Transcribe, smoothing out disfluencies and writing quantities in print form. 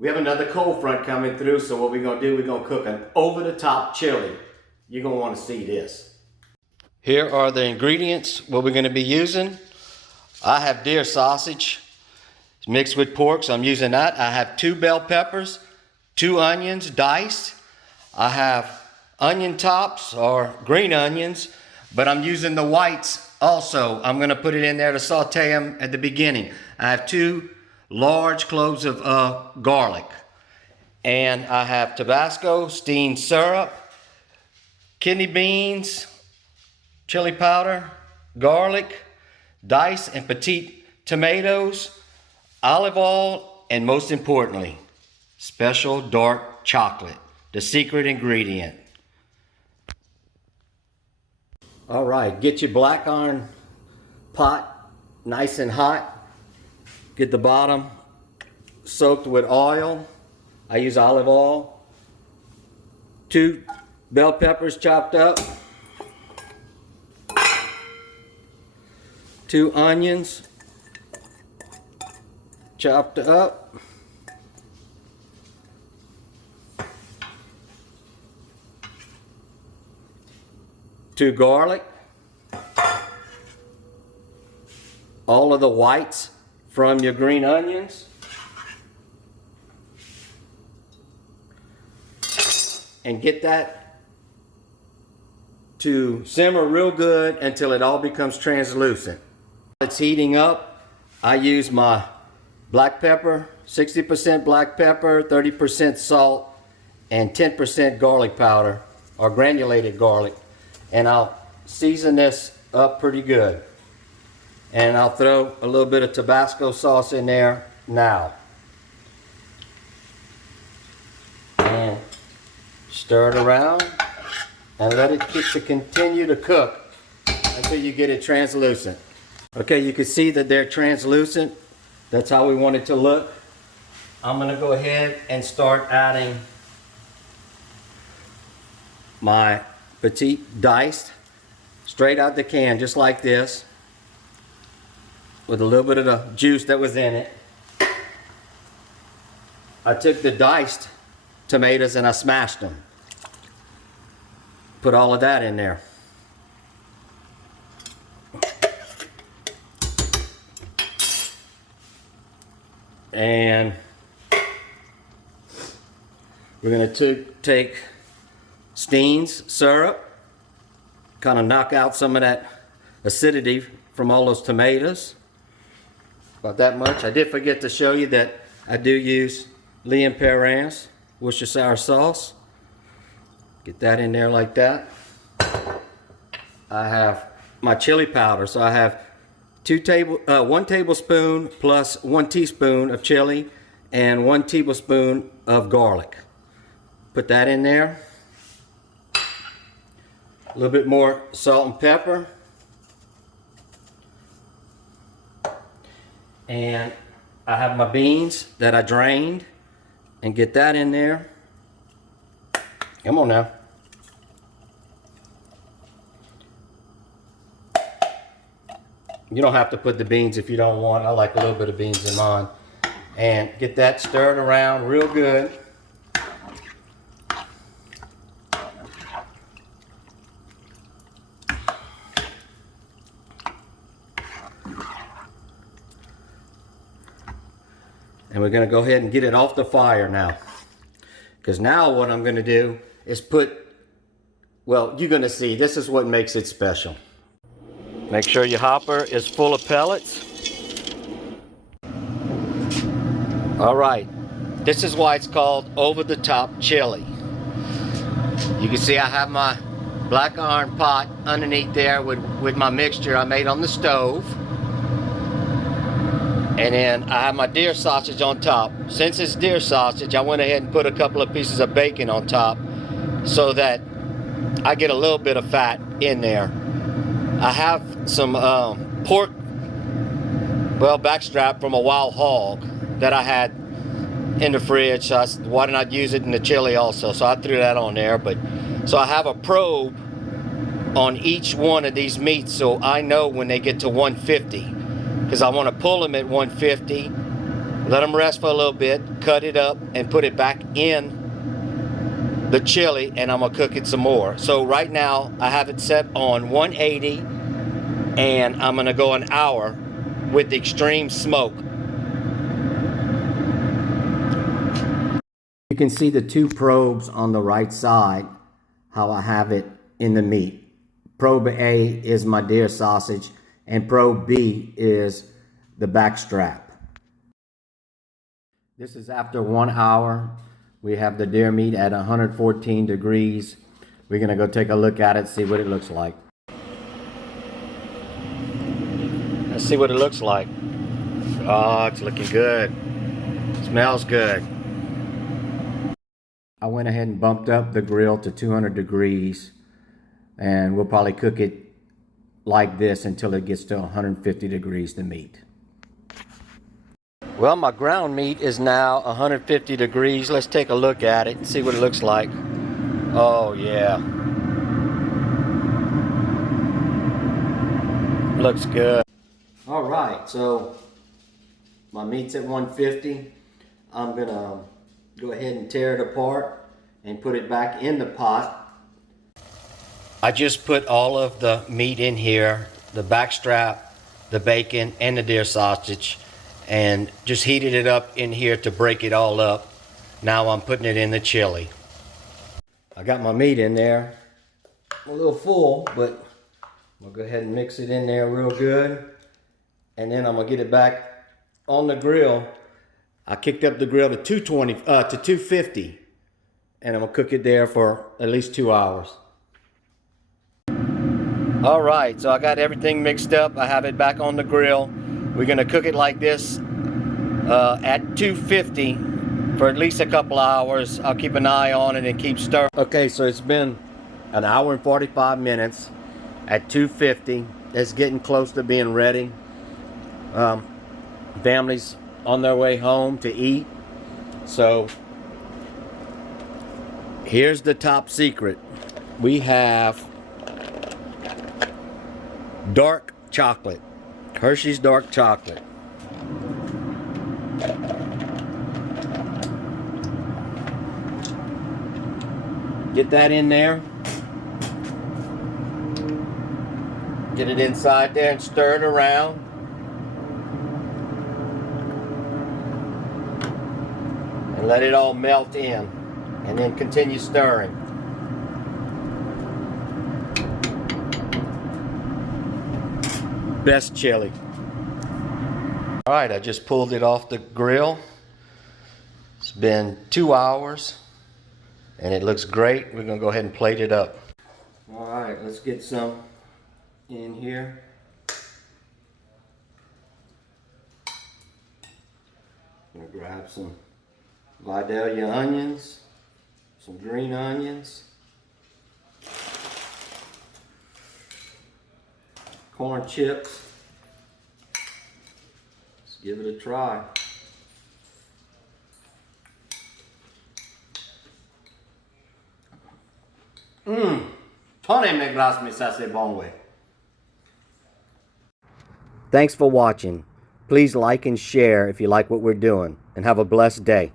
We have another cold front coming through, so what we're gonna do, we're gonna cook an over-the-top chili. You're gonna wanna see this. Here are the ingredients, what we're gonna be using. I have deer sausage mixed with pork, so I'm using that. I have 2 bell peppers, 2 onions diced. I have onion tops or green onions, but I'm using the whites also. I'm gonna put it in there to saute them at the beginning. I have 2 large cloves of garlic. And I have Tabasco, steamed syrup, kidney beans, chili powder, garlic, diced and petite tomatoes, olive oil, and most importantly, special dark chocolate, the secret ingredient. All right, get your black iron pot nice and hot. Get the bottom soaked with oil. I use olive oil. 2 bell peppers chopped up. 2 onions chopped up. 2 garlic. All of the whites from your green onions. And get that to simmer real good until it all becomes translucent. It's heating up. I use my black pepper, 60% black pepper, 30% salt, and 10% garlic powder or granulated garlic. And I'll season this up pretty good. And I'll throw a little bit of Tabasco sauce in there now. And stir it around and let it continue to cook until you get it translucent. Okay, you can see that they're translucent. That's how we want it to look. I'm gonna go ahead and start adding my Petite diced straight out the can, just like this, with a little bit of the juice that was in it. I took the diced tomatoes and I smashed them. Put all of that in there. And we're going to take steamed syrup, kind of knock out some of that acidity from all those tomatoes. About that much. I did forget to show you that I do use Lea & Perrins Worcestershire sauce. Get that in there like that. I have my chili powder, so I have 1 tablespoon plus 1 teaspoon of chili and 1 tablespoon of garlic. Put that in there. A little bit more salt and pepper. And I have my beans that I drained, and get that in there. Come on now. You don't have to put the beans if you don't want. I like a little bit of beans in mine. And get that stirred around real good. And we're going to go ahead and get it off the fire now. Because now what I'm going to do is well, you're going to see, this is what makes it special. Make sure your hopper is full of pellets. All right, this is why it's called over-the-top chili. You can see I have my black iron pot underneath there with my mixture I made on the stove. And then I have my deer sausage on top. Since it's deer sausage, I went ahead and put a couple of pieces of bacon on top so that I get a little bit of fat in there. I have some pork, backstrap from a wild hog that I had in the fridge. So I said, why didn't I use it in the chili also? So I threw that on there. So I have a probe on each one of these meats so I know when they get to 150. Because I want to pull them at 150 Let them rest for a little bit, cut it up, and put it back in the chili, and I'm gonna cook it some more. So right now, I have it set on 180, and I'm gonna go an hour with extreme smoke. You can see the two probes on the right side, how I have it in the meat. Probe A is my deer sausage, and probe B is the back strap. This is after 1 hour. We have the deer meat at 114 degrees. We're gonna go take a look at it, see what it looks like. Let's see what it looks like. Oh, it's looking good. Smells good. I went ahead and bumped up the grill to 200 degrees, and we'll probably cook it like this until it gets to 150 degrees, the meat. Well, my ground meat is now 150 degrees. Let's take a look at it and see what it looks like. Oh yeah. Looks good. All right, so my meat's at 150. I'm gonna go ahead and tear it apart and put it back in the pot. I just put all of the meat in here, the back strap, the bacon, and the deer sausage, and just heated it up in here to break it all up. Now I'm putting it in the chili. I got my meat in there. A little full, but I'll go ahead and mix it in there real good. And then I'm gonna get it back on the grill. I kicked up the grill to 250, and I'm gonna cook it there for at least 2 hours. All right, so I got everything mixed up. I have it back on the grill. We're gonna cook it like this at 250 for at least a couple of hours. I'll keep an eye on it and keep stirring. Okay, so it's been an hour and 45 minutes at 250. It's getting close to being ready. Families on their way home to eat. So here's the top secret. We have dark chocolate, Hershey's dark chocolate. Get that in there. Get it inside there and stir it around. And let it all melt in. And then continue stirring. Best chili. All right, I just pulled it off the grill. It's been 2 hours and it looks great. We're gonna go ahead and plate it up. All right, let's get some in here. I'm gonna grab some Vidalia onions, some green onions, corn chips. Let's give it a try. Thanks for watching. Please like and share if you like what we're doing, and have a blessed day.